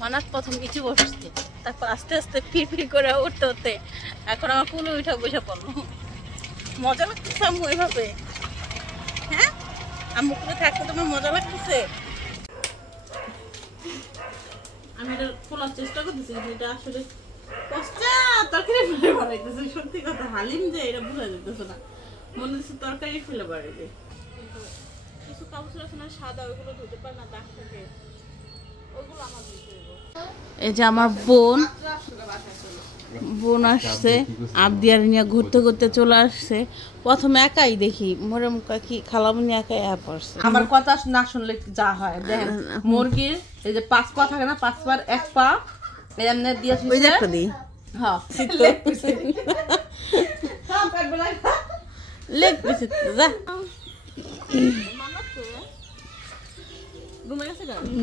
মানাত প্রথম কিছু বসছে, তারপর আস্তে আস্তে ফির করে উঠতে উঠতে এখন আমার কুলে উঠে বসে পড়লো। মজা লাগতেছে আম্মু এইভাবে? হ্যাঁ আম্মু কুলে থাকতে তোমার মজা লাগতেছে? আমি এটা খোলার চেষ্টা করতেছি, এটা আসলে তরকারি ফেলে বাড়াইতেছে। সত্যি কথা, হালিম যে এটা বোঝা যেতেছে না, মনে হচ্ছে তরকারি ফেলে বাড়াইবে। কিছু কাপড় আছে না সাদা, ওইগুলো ধুতে পারে না, দাগ থাকে, ওইগুলো আমার ধুতে হবে। এই যে আমার বোন আসছে, আবদিয়ার নিয়ে ঘুরতে ঘুরতে চলে আসছে। প্রথমে একাই দেখি মোরে কি খালামুনি একাই পড়ছে। আমার কথা না শুনলে যা হয় দেখেন, মুরগির এই যে 5 পা থাকে না, 5 পার 1 পা এমনি দিয়ে ওই দেখো দি হ্যাঁ লেগ পিস যা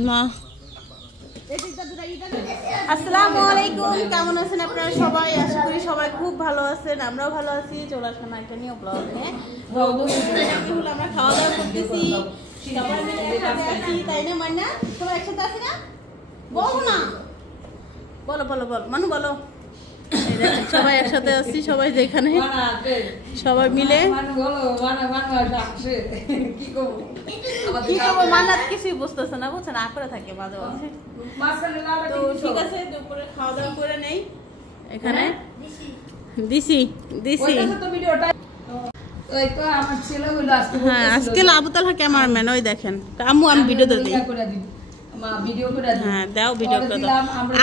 না। আসসালামু আলাইকুম, কেমন আছেন আপনারা সবাই? আশা করি সবাই খুব ভালো আছেন, আমরাও ভালো আছি। চলে আসলাম একটা নিউ ব্লগে। আমরা খাওয়া দাওয়া করতেছি, সবাই মিলে একসাথে আছি, তাই না মান্না? সবাই একসাথে আছি না? বলো না, বলো বলো বলো মানু বলো। সবাই একসাথে আছি, সবাই যেখানে সবাই মিলে কি করবো মান্নাত কিছুই বুঝতেছে না, বুঝছেন না করে থাকে মাঝে মাঝে। তো ঠিক আছে, দুপুরে খাওয়া দাওয়া করে নেই। এখানে দিছি হ্যাঁ, আজকে আবুতাল ক্যামেরাম্যান, ওই দেখেন আম্মু আমি ভিডিও দিই। হ্যাঁ দাও ভিডিও করে দাও।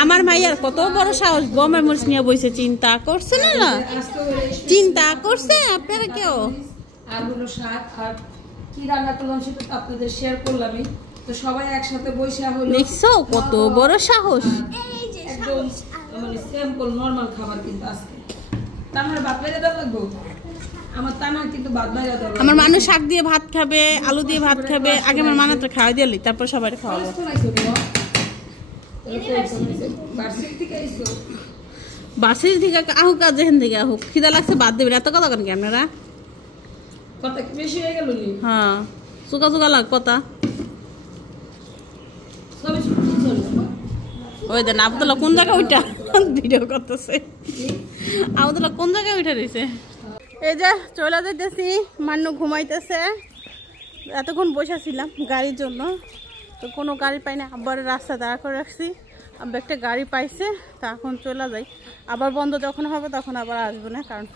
আমার মাইয়ার কত বড় সাহস, গমের মরিচ নিয়ে বইছে। চিন্তা করছে না, চিন্তা করছে আপনারা কেউ? আর হলো শাক আর কি রান্না করলাম সেটা তো আপনাদের শেয়ার করলামই। তো সবাই একসাথে বসে হলো, দেখছো কত বড় সাহস। একদম মানে সিম্পল নরমাল খাবার, কিন্তু আজকে তামার ভাত বাইরে দাও লাগবো। আমার তামার কিন্তু ভাত বাইরে দাও। আমার মানুষ শাক দিয়ে ভাত খাবে, আলু দিয়ে ভাত খাবে। আগে আমার মানাতে খাওয়াই দিলি, তারপর সবাই খাওয়াবো। বাসির থেকে আহুক আর যেখান থেকে আহুক, খিদা লাগছে বাদ দেবেন। এত কথা কেন আপনারা? কথা কি বেশি হয়ে গেল? হ্যাঁ চুকা চুকা লাগ কথা। ওই দেন আবুদুল্লাহ কোন জায়গায় ওইটা ভিডিও করতেছে। আবুদুল্লাহ কোন জায়গায় ওইটা দিছে। এই যে চলে যাইতেছি, মান্নু ঘুমাইতেছে। এতক্ষণ বসেছিলাম গাড়ির জন্য, তো কোনো গাড়ি পাই না। আবার রাস্তা দাঁড়া করে রাখছি, আবার একটা গাড়ি পাইছে, তা এখন চলে যাই। আবার বন্ধ যখন হবে তখন আবার আসবো না, কারণ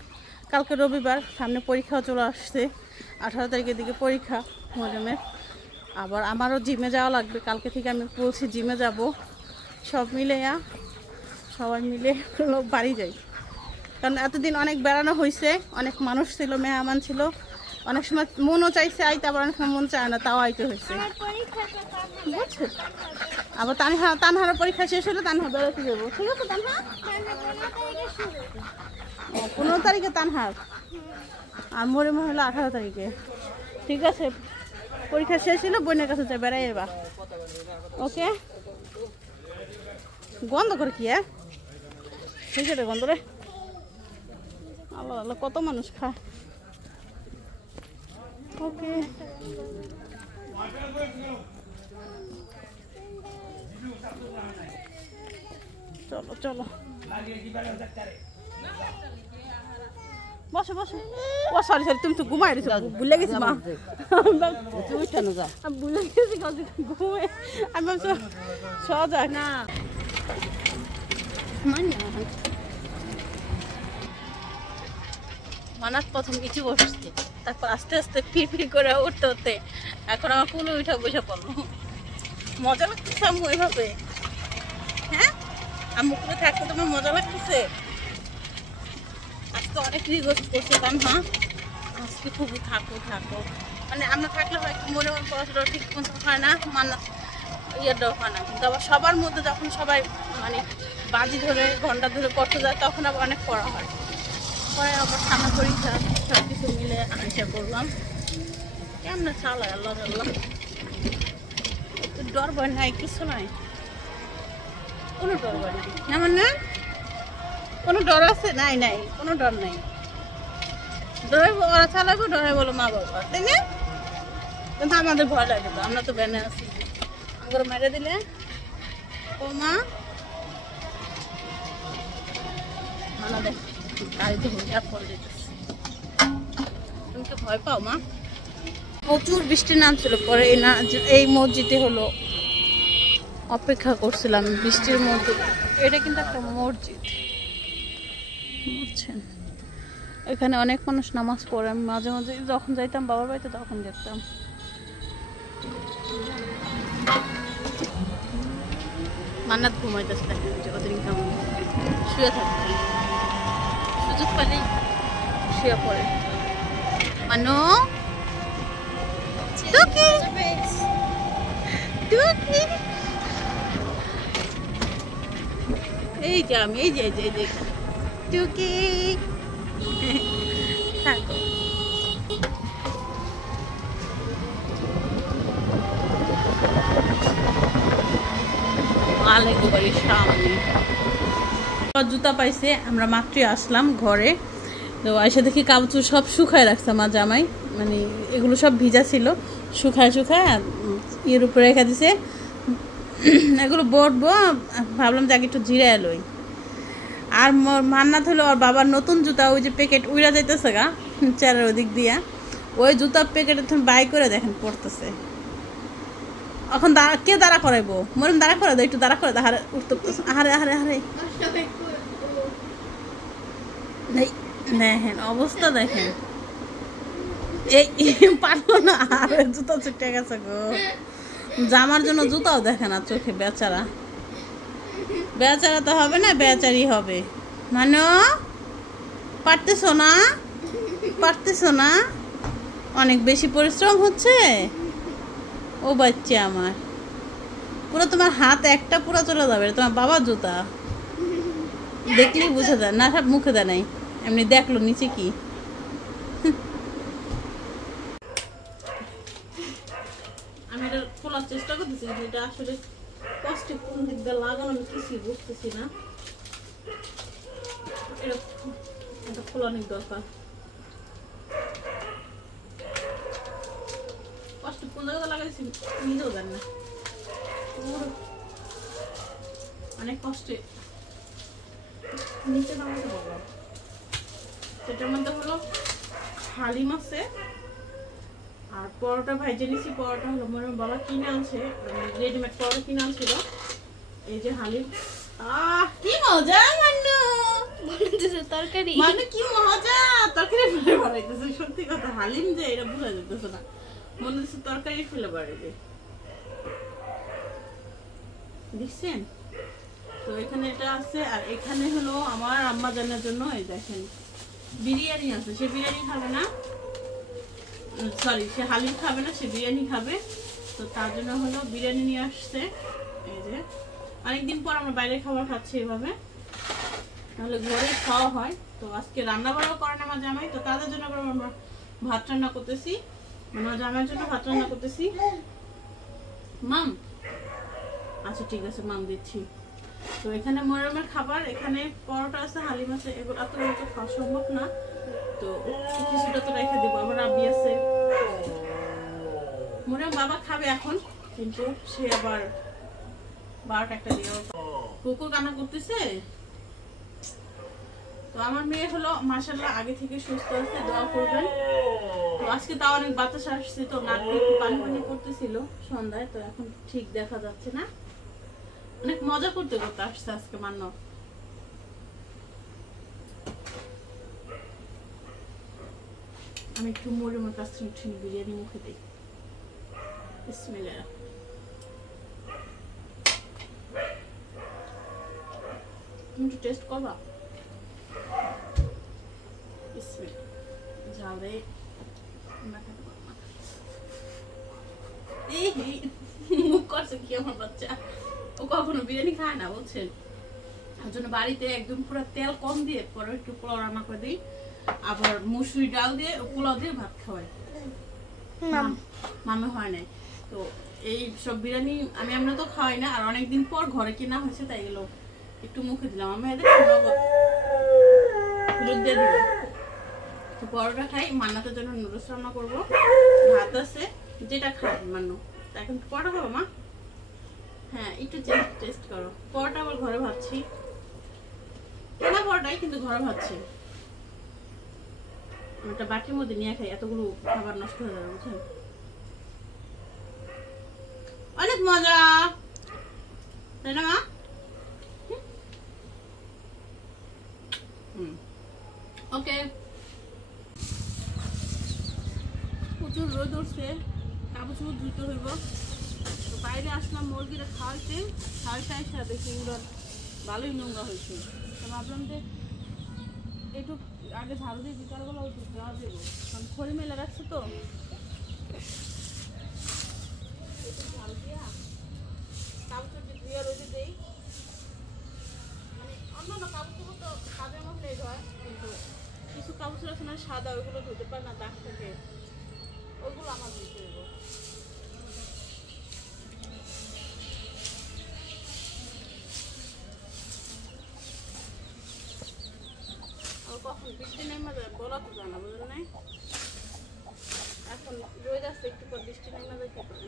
কালকে রবিবার, সামনে পরীক্ষাও চলে আসছে। 18 তারিখের দিকে পরীক্ষা মজমের। আবার আমারও জিমে যাওয়া লাগবে, কালকে থেকে আমি বলছি জিমে যাব। সব মিলে সবাই মিলে বাড়ি যাই, কারণ এতদিন অনেক বেড়ানো হয়েছে, অনেক মানুষ ছিল, মেহমান ছিল। অনেক সময় মনও চাইছে আইতে, আবার অনেক সময় মন চায় না, তাও আইতে হয়েছে, বুঝছেন? আবার তানহার পরীক্ষা শেষ হলে তানহা বেড়াতে যাবো। ঠিক আছে তানহা? 15 তারিখে তানহার, আর মরিমা হলো 18 তারিখে। ঠিক আছে, পরীক্ষা শেষ হলে বোনের কাছে যাই বেড়াই এবার। ওকে, গন্ধ করে কি ঠিক আছে গন্ধ রে। আল্লাহ আল্লাহ কত মানুষ খায়। ওকে চলো চলো বসো বসো। ও সরি সরি, তুমি তো ঘুমাই রেছো, ভুলে গেছি মা, ভুলে গেছি ঘুমে। আমি ভাবছো সহজা না মানাত প্রথম কিছু বসছে, তারপর আস্তে আস্তে ফির করে উঠতে উঠতে এখন আমার কুলে উঠে বসে পড়লো। মজা লাগতেছে আম্মু এইভাবে? হ্যাঁ আম্মু কুলে থাকতে তোমার মজা লাগতেছে? আজকে অনেক রিকোয়েস্ট করছে তানহা, আজকে খুব থাকো থাকো, মানে আমরা থাকলে হয় একটু মনে মনে পড়াশোনা ঠিক মতো হয় না, মান্না ইয়েটাও হয় না। কিন্তু আবার সবার মধ্যে যখন সবাই মানে বাজি ধরে ঘন্টা ধরে পড়তে যায়, তখন আবার অনেক পড়া হয়। পরে আবার সামনে পরীক্ষা, সব কিছু মিলে আশা করলাম। কেমন চালায় আল্লাহ আল্লাহ, একটু ডর ভয় নাই, কিছু নাই, কোনো ডর ভয় নাই। যেমন না কোনো ডর আছে? নাই নাই, কোনো ডর নাই। ডরে ওরা চালাবো, ডরে বলো মা বাবা, তাই না? কিন্তু আমাদের ভয় লাগে তো, আমরা তো ব্যানে আছি। আমাকে মেরে দিলে মা মানা দেখ গাড়িতে হুইলা পড়ে যেতেছে। তুমি কি ভয় পাও মা? প্রচুর বৃষ্টি নামছিল, পরে এই মসজিদে হলো অপেক্ষা করছিলাম বৃষ্টির মধ্যে। এটা কিন্তু একটা মসজিদ, বুঝছেন? এখানে অনেক মানুষ নামাজ পড়ে। আমি মাঝে মাঝে যখন যাইতাম বাবার বাড়িতে তখন দেখতাম। মান্নাত ঘুমাইতেছে, দেখেন যে ওদের কেমন শুয়ে থাকবে, সুযোগ পেলেই শুয়ে পড়ে। মানো টুকি টুকি, এই যে আমি এই যে টুকি থাকো। জুতা পাইছে, আমরা মাত্রই আসলাম ঘরে, তো এসে দেখি কাপড় সব শুকায় রাখছে আমার জামাই, মানে এগুলো সব ভিজা ছিল, শুকায় এর উপরে রেখে দিছে। এগুলো বটবো, ভাবলাম যে আগে একটু জিরা এলোই। আর মান্নাত হলো ওর বাবার নতুন জুতা, ওই যে প্যাকেট উইরা যাইতেছে গা চেয়ারের ওদিক দিয়া, ওই জুতার প্যাকেট বাই করে দেখেন পড়তেছে। এখন কে দাঁড়া করাইবো? মরম দাঁড়া করে দাও, একটু দাঁড়া করে দাও। হারে উঠতে হারে হারে হারে দেখেন অবস্থা, দেখেন এই পারলো না, আর জুতা ছুটে গেছে গো। জামার জন্য জুতাও দেখে না চোখে, বেচারা। বেচারা তো হবে না, বেচারি হবে। মানে পারতেছো না, পারতেছো না, অনেক বেশি পরিশ্রম হচ্ছে। ও বাচ্চা আমার, পুরো তোমার হাত একটা পুরো চলে যাবে। তোমার বাবার জুতা দেখলেই বুঝা যায় না, সব মুখে দেয় নাই, এমনি দেখলো নিচে কি। আমি এটা খোলার চেষ্টা করতেছি, এটা আসলে কষ্টে কোন দিক দিয়ে লাগানো আমি কিছুই বুঝতেছি না। এটা খোলা অনেক দরকার। কষ্ট কোন জায়গাতে লাগাইছি নিজেও জানি না, অনেক কষ্টে নিচে নামাতে পারলাম। সেটার মধ্যে হলো হালিম আছে আর পরোটা ভাইজে নিছি। পরোটা হলো আমার বাবা কিনে আনছে, রেডিমেড পরোটা কিনে আনছিল। এই যে হালিম, কি মজা! মান্নু তরকারি, মানে কি মজা, তরকারি ফেলে বাড়াইতেছে। সত্যি কথা, হালিম যে এটা ভুলে যেতেছে না, মনে হচ্ছে তরকারি ফেলে বাড়াইবে। দেখছেন তো? এখানে এটা আছে, আর এখানে হলো আমার আম্মা জানার জন্য এই দেখেন বিরিয়ানি আছে। সে বিরিয়ানি খাবে না, সরি সে হালিম খাবে না, সে বিরিয়ানি খাবে। তো তার জন্য হলো বিরিয়ানি নিয়ে আসছে। এই যে অনেকদিন পর আমরা বাইরে খাবার খাচ্ছি এভাবে, নাহলে ঘরে খাওয়া হয়। তো আজকে রান্না বান্নাও করে না আমার জামাই, তো তাদের জন্য আমরা ভাত রান্না করতেছি, আমার জামাইয়ের জন্য ভাত রান্না করতেছি। মাম, আচ্ছা ঠিক আছে মাম দিচ্ছি। তো এখানে মরমের খাবার, এখানে পরোটা আছে, হালিম আছে, এগুলো এত খাওয়া সম্ভব না, তো কিছুটা তো রেখে দেবো। আবার রাবি আছে, মরম বাবা খাবে এখন, কিন্তু সে আবার 12টা দিয়ে কুকুর কান্না করতেছে। তো আমার মেয়ে হলো মাশাআল্লাহ আগে থেকে সুস্থ আছে, দোয়া করবেন। তো আজকে তাও অনেক বাতাস আসছে, তো নাক দিয়ে পানি পানি করতেছিল সন্ধ্যায়, তো এখন ঠিক দেখা যাচ্ছে না। অনেক মজা করতে করতে আসছে আজকে মান্য। আমি একটু মরিমের কাছ থেকে উঠিনি, বিরিয়ানি মুখে দিই। বিসমিল্লাহ। তুমি একটু টেস্ট করবা? বিসমিল্লাহ। ঝাল রে, মুখ করছে কি আমার বাচ্চা, ও কখনো বিরিয়ানি খায় না বলছেন। তার জন্য বাড়িতে একদম পুরো তেল কম দিয়ে পরে একটু পোলাও রান্না করে দিই, আবার মুসুরি ডাল দিয়ে পোলাও দিয়ে ভাত খাওয়াই। মামে হয় নাই। তো এই সব বিরিয়ানি আমি এমনি তো খাওয়াই না, আর অনেকদিন পর ঘরে কিনা হয়েছে, তাই গেলো একটু মুখে দিলাম। আমি এদের হলুদ দিয়ে দিলাম। তো পরোটা খাই, মান্নাতের জন্য নুডলস রান্না করবো, ভাত আছে, যেটা খাই মান্য। এখন পরোটা খাবো মা? হ্যাঁ একটু টেস্ট করো। পরোটা আবার ঘরে ভাবছি, কেনা পরোটাই কিন্তু ঘরে ভাবছি। একটা বাটির মধ্যে নিয়ে খাই, এতগুলো খাবার নষ্ট হয়ে যাবে বুঝছেন। অনেক মজা তাই না মা? ওকে, প্রচুর রোদ উঠছে, কাপড় চোপড় ধুতে হইব। তো বাইরে আসলাম মুরগিটা খাওয়াইতে, এসে দেখি এগুলো ভালোই নোংরা হয়েছে। তো ভাবলাম যে একটু আগে ঝাড়ু দিয়ে বিকালবেলা দেওয়া দেবো, কারণ খড়ি মেলে রাখছে তো। ঝাড়ু দিয়া কাপড় চোপড় ধুয়ে রোদে দেই, মানে অন্যান্য কাপড় চোপড় তো সাদের মধ্যেই হয়, কিন্তু কিছু কাপড় চোপড় আছে না সাদা, ওইগুলো ধুতে পারে না, দাগ থাকে, ওইগুলো আমার ধুতে দেবো। কখন বৃষ্টি নেমে যায় বলা তো জানা, বুঝলেন না? এখন রোদ আসছে, একটু পর বৃষ্টি নেমে যায় কি করে?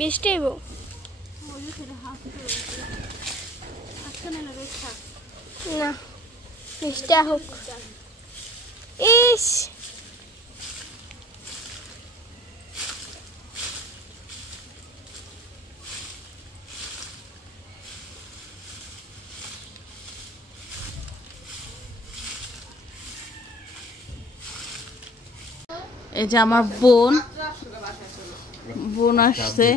বৃষ্টি হইব না, বৃষ্টি হোক। ইস এই যে আমার বোন আসছে,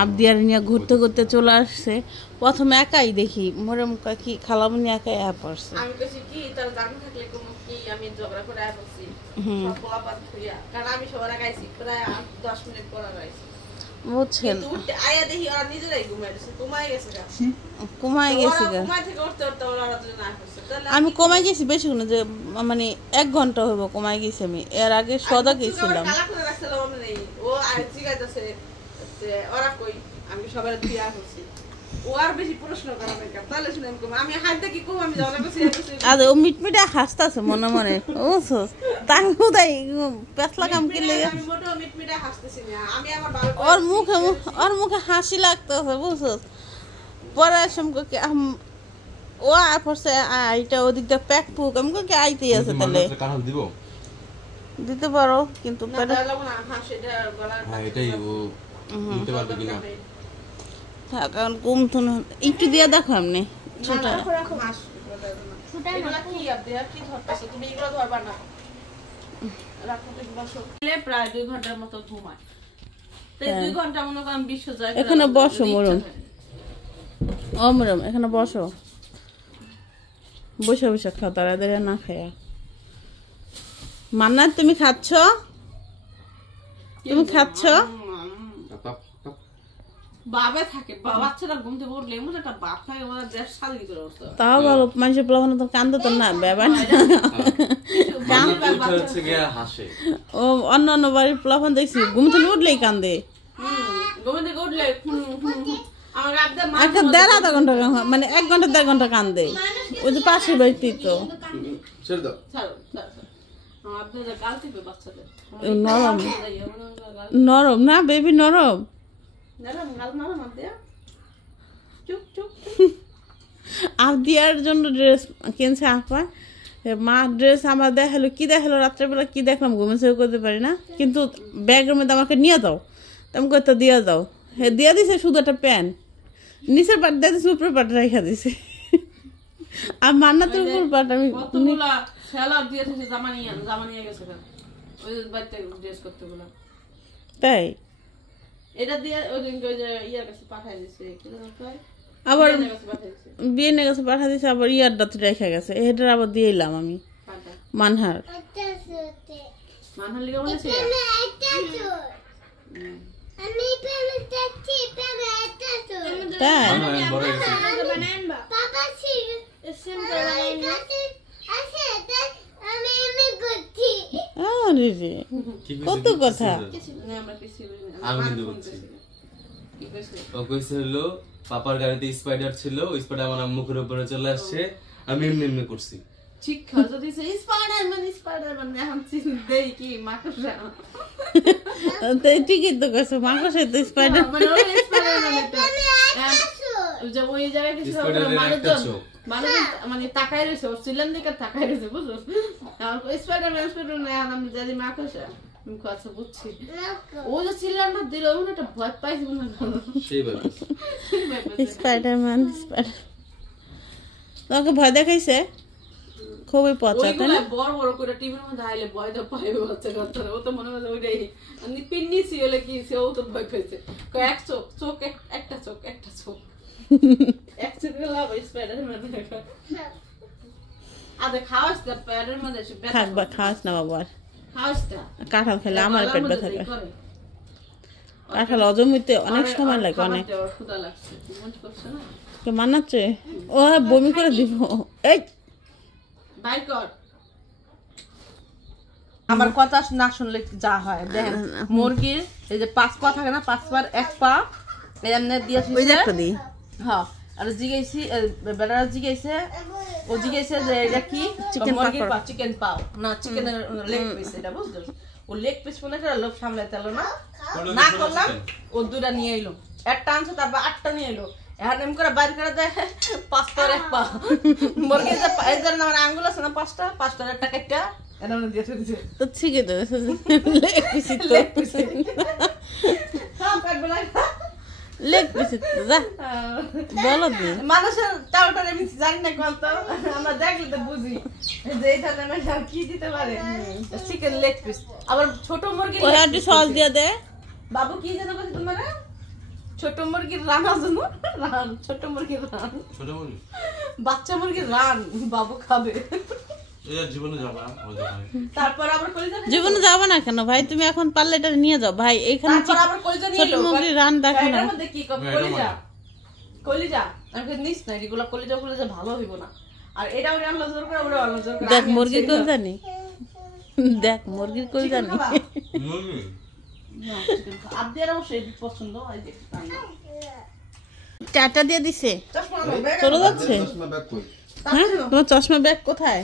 আবদিয়ার নিয়ে ঘুরতে ঘুরতে চলে আসছে। প্রথমে একাই দেখি মোরে মুখা কি খালামনি একাই পড়ছে। আমি কইছি কি তোর জানা থাকলে কোন কি আমি ঝগড়া করে আসছি, সব পোলাপাত হইয়া, কারণ আমি সবার আগে আইছি প্রায় 10 মিনিট পর আইছি, বুঝছেন? কিন্তু আয়া দেখি ওরা নিজেরাই ঘুমাইছে, ঘুমাই গেছে গা, ঘুমাই গেছি গা। ঘুমাই থেকে উঠতে উঠতে ওরা না করছে। আমি কমাই গেছি বেশিক্ষণ, যে মানে 1 ঘন্টা হইব কমাই গেছি আমি। এর আগে সদা গেছিলাম। কালা করে রাখছিল মানে ও আইছি গাইতেছে ওরা কই, আমি সবার দিয়া করছি, ও আর বেশি প্রশ্ন করা নাই, তাহলে শুনে আমি হাইতে কি কম, আমি ঝগড়া করছি। আরে ও মিটমিটে হাসতাছে মনে মনে, বুঝছস? তাই হুদাই পেছলা কাম কি লাগে, আমি মোটেও মিটমিটে হাসতেছি না, আমি আমার ভালো ওর মুখে হাসি লাগতেছে, বুঝছস? পরে সম্পর্কে ও আর পড়ছে আইটা ওদিক দিয়ে প্যাক পুক, আমি কি আইতেই আছে তাহলে দিতে পারো, কিন্তু কারণ কম তো না, একটু দিয়ে দেখো এমনি ছোটা। প্রায় 2 ঘন্টার মতো ঘুমায়, 2 ঘন্টা মনে করেন বিশ্ব জয়। এখানে বসো মরম, ও মরম এখানে বসো, বসে বসে খাও, তাড়াতাড়ি না খায়া। মান্নাত তুমি খাচ্ছ? তুমি খাচ্ছ? বাবে থাকে, বাচ্চারা ঘুম থেকে উঠলে এমন একটা বাপ থাকে, ওরা দেশ সাদা কি করে অবস্থা। তাও ভালো, মানুষের প্লাবন তো কান্দে তো না, বেবা না। ও অন্য অন্য বাড়ির প্লাবন দেখছি ঘুম থেকে উঠলেই কান্দে, ঘুম থেকে উঠলে একটা 1.5 ঘন্টা, মানে 1 ঘন্টা 1.5 ঘন্টা কান্দে। ওই যে পাশের বাড়িতে তো নরম নরম না বেবি, নরম। আবদিয়ার জন্য ড্রেস কিনছে আপা, মা ড্রেস আমার দেখালো, কি দেখালো রাত্রেবেলা, কি দেখলাম ঘুমে সেও করতে পারি না, কিন্তু ব্যাগের মধ্যে আমাকে নিয়ে দাও, তেমন করতে দিয়ে দাও। হ্যাঁ দিয়ে দিছে, শুধু একটা প্যান্ট, নিচের পাট দিয়ে দিছে, উপরের পাট রেখা দিছে। আর মান্নাতের উপর পাট আমি তাই এটা দিয়ে ওই দিনকে ওই যে ইয়ার কাছে পাঠাই দিছে, আবার বিয়ের কাছে পাঠা দিছে, আবার ইয়ার দাঁত রেখে গেছে, এটার আবার দিয়ে এলাম আমি মানহার। মানহার লিগে বলেছে তাই আরে রে কত কথা ও কইছে হলো পাপার গাড়িতে স্পাইডার ছিল, ওই স্পাইডার আমার মুখের উপরে চলে আসছে, আমি এমনি এমনি করছি। শিক্ষা যদি স্পাইডারম্যান এখন দেই কি মাকড়সা ঠিকই তো কাছে মাকড়সা তো স্পাইডার মানে ওই স্পাইডারম্যান যে ওই জায়গায় কিছু মানুষজন মানে তাকাই রয়েছে, ওর চিল্লান দিকে তাকাই রয়েছে, বুঝলো? আর স্পাইডারম্যান আমি যদি মাকড়সা আচ্ছা বুঝছি, ও যে চিল্লানটা দিল ওখানে একটা ভয় পাইছি মনে করো স্পাইডারম্যান তোমাকে ভয় দেখাইছে খুবই পচা, তাই না? বড় বড় করে টিভির মধ্যে আইলে ভয় তো পাইবে বাচ্চা কাচ্চা, ও তো মনে হয় ওইটাই আমি পিন্নিছি হলে কি ও তো ভয় পেয়েছে, এক চোখ চোখ একটা চোখ এক চোখ লাভ স্পাইডারম্যান আদে খাওয়াস না স্পাইডারম্যান এসে থাকবা খাওয়াস না বাবা, খাওয়াস না কাঁঠাল খেলে আমার পেট ব্যথা করে, কাঁঠাল হজমিতে অনেক সময় লাগে, অনেক ক্ষুধা লাগছে মন করছে না মানাচ্ছে ও বমি করে দিব, এই বাইর কর। আমার কথা না শুনলে যা হয় দেখেন, মুরগির এই যে 5 পা থাকে না, 5 পার 1 পা এমনি দিয়েছি, ওই যে একটা দিই হ্যাঁ। আর জিগাইছি বেটারা জিগাইছে, ও জিগাইছে যে এটা কি মুরগির পা, চিকেন পাও না, চিকেনের লেগ পিস, এটা বুঝছো? ও লেগ পিস মনে করে লোভ সামলাইতে হলো না, না করলাম, ও 2টা নিয়ে এলো, একটা আনছে তারপর 8টা নিয়ে এলো, এখন এম করে বাইর করে দেয় 5 পার 1 পা মুরগির যে এদের নাম আঙ্গুল আছে না 5টার একটা কাটটা এটা মনে দিয়ে দিয়েছে তো ঠিকই তো লেগ পিস তো হ্যাঁ পেট বলাই লেগ পিস যা বলো দি মানুষের টাউটার আমি জানি না কত, আমরা দেখলে তো বুঝি যে এটা না কি দিতে পারে, চিকেন লেগ পিস। আবার ছোট মুরগির ওই একটু সস দিয়ে দে বাবু, কি যেন বলছে তোমার ছোট মুরগির রান আছে না, রান ছোট মুরগির রান, ছোট মুরগি বাচ্চা মুরগির রান বাবু খাবে, এটা জীবনে যাবে না ওই দোকানে। তারপর আবার কলিজা জীবনে যাবো না কেন ভাই, তুমি এখন পারলে এটা নিয়ে যাও ভাই, এইখানে তারপর আবার কলিজা নিয়ে ছোট এলো, মুরগির রান দেখো না, এটার মধ্যে কি কলিজা আমি নিস না, এগুলা কলিজা ভালো হইব না, আর এটা ওরে আনলো জোর করে, ওরে আনলো জোর করে, দেখ মুরগির কল জানি, দেখ মুরগির কল জানি, মুরগি না চিকেন আপনার অবশ্যই পছন্দ হয় যে চাটা দিয়ে দিছে চশমা আনো, ব্যাগ চলে যাচ্ছে। হ্যাঁ তোমার চশমা ব্যাগ কোথায়?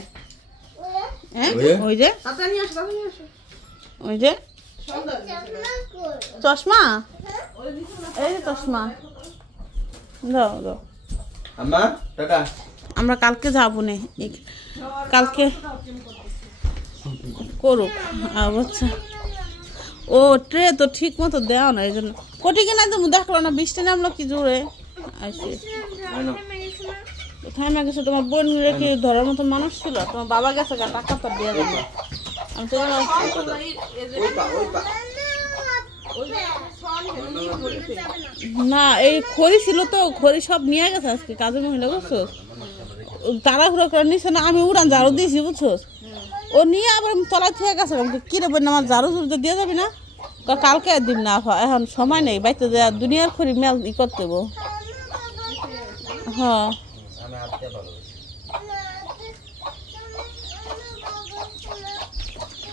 হ্যাঁ ওই যে তাতে নিয়ে আসো, তাতে নিয়ে আসো, ওই যে সুন্দর চশমা, ওই দিছো না, এই যে চশমা দাও দাও, আম্মা টাটা। আমরা কালকে যাবো নে, কালকে করুক আচ্ছা। ও ট্রে তো ঠিক মতো দেওয়া না, এই জন্য কোটি কেনা তুমি দেখলো না, বৃষ্টি নামলো কি জোরে আসে থামে গেছে। তোমার বোন রেখে ধরার মতো মানুষ ছিল, তোমার বাবা গেছে টাকা তো দিয়ে দেবো, আমি তো না এই খড়ি ছিল তো, খড়ি সব নিয়ে গেছে আজকে কাজের মহিলা, বুঝছো? তাড়াহুড়ো করে নিচ্ছে না, আমি উড়ান ঝাড়ু দিয়েছি বুঝছো, ও নিয়ে আবার তলায় থেকে গেছে, কিরে বোন আমার ঝাড়ু ঝুড়ু তো দিয়ে যাবি না, কালকে দিন না, এখন সময় নেই বাইতে দেওয়া, দুনিয়ার খড়ি মেল ই করতে দেবো। হ্যাঁ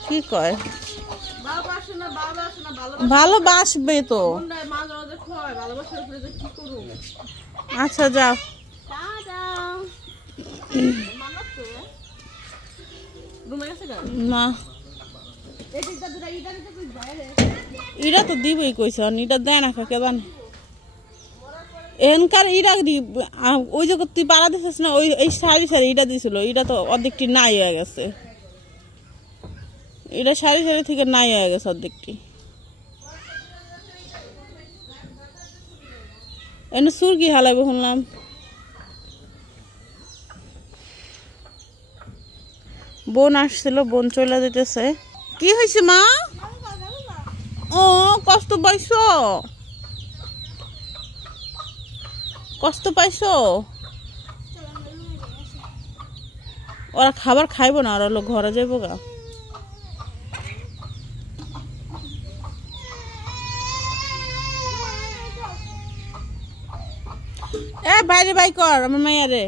কি কয় ভালোবাসবে তো, আচ্ছা যাও না, ইরা তো দিবই কইছে, ইটা দেয় না কাকে জানে, এনকার ইরা ওই যে তুই পাড়া দিছিস না, ওই এই সারি সারি ইটা দিছিল, ইটা তো অর্ধেকটি নাই হয়ে গেছে, এটা সারি সারি থেকে নাই হয়ে গেছে অর্ধেকটি, এনে সুরকি হালাইব শুনলাম। বোন আসছিল, বোন চলে যেতেছে। কি হয়েছে মা? ও কষ্ট পাইছো, কষ্ট পাইছো? ওরা খাবার খাইবো না, ওরা ঘরে যাইবো গা। এ বাইরে বাই কর আমার মাইয়া রে